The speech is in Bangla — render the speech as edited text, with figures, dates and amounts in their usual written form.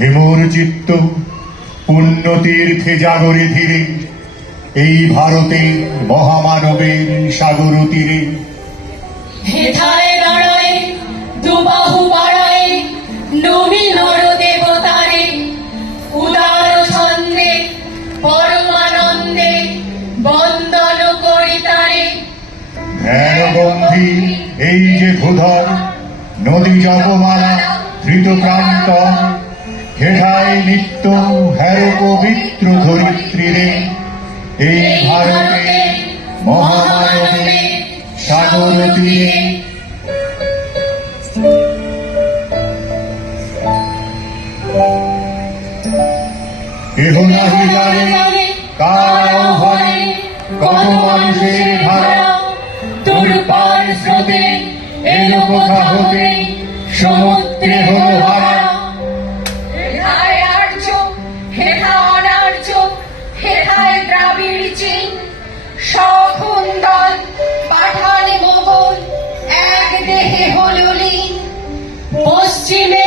হেমর চিত্ত পুণ্যতীর্থে জাগরে ধীরে, এই ভারতে মহামানবের সাগর তীরে। হেথায় দাঁড়ায় দুবাহু বাড়ায় নবী নর দেবতারে, উদার ছন্দে পরমানন্দে বন্দন করি তারে। ধ্যানবন্ধী এই যে ভূধর, নদী জপমালা ধৃতক্রান্ত, হেঠায় নিত্য হ্যার পবিত্র ধরিত্রীরে, এই ভারতে মহামানবে সাগর তীরে। কেহ নাহি জানে কার ভয়ে কত মানুষের ধারা, তোর পার স্রোতে এলো কোথা হতে সমুদ্রে হলো হারা। হেথায় আর্য হেথা অনার্য হেথায় দ্রাবিড় চীন, সখুন্দল পাঠান মোগল এক দেহে হল লীন। পশ্চিমে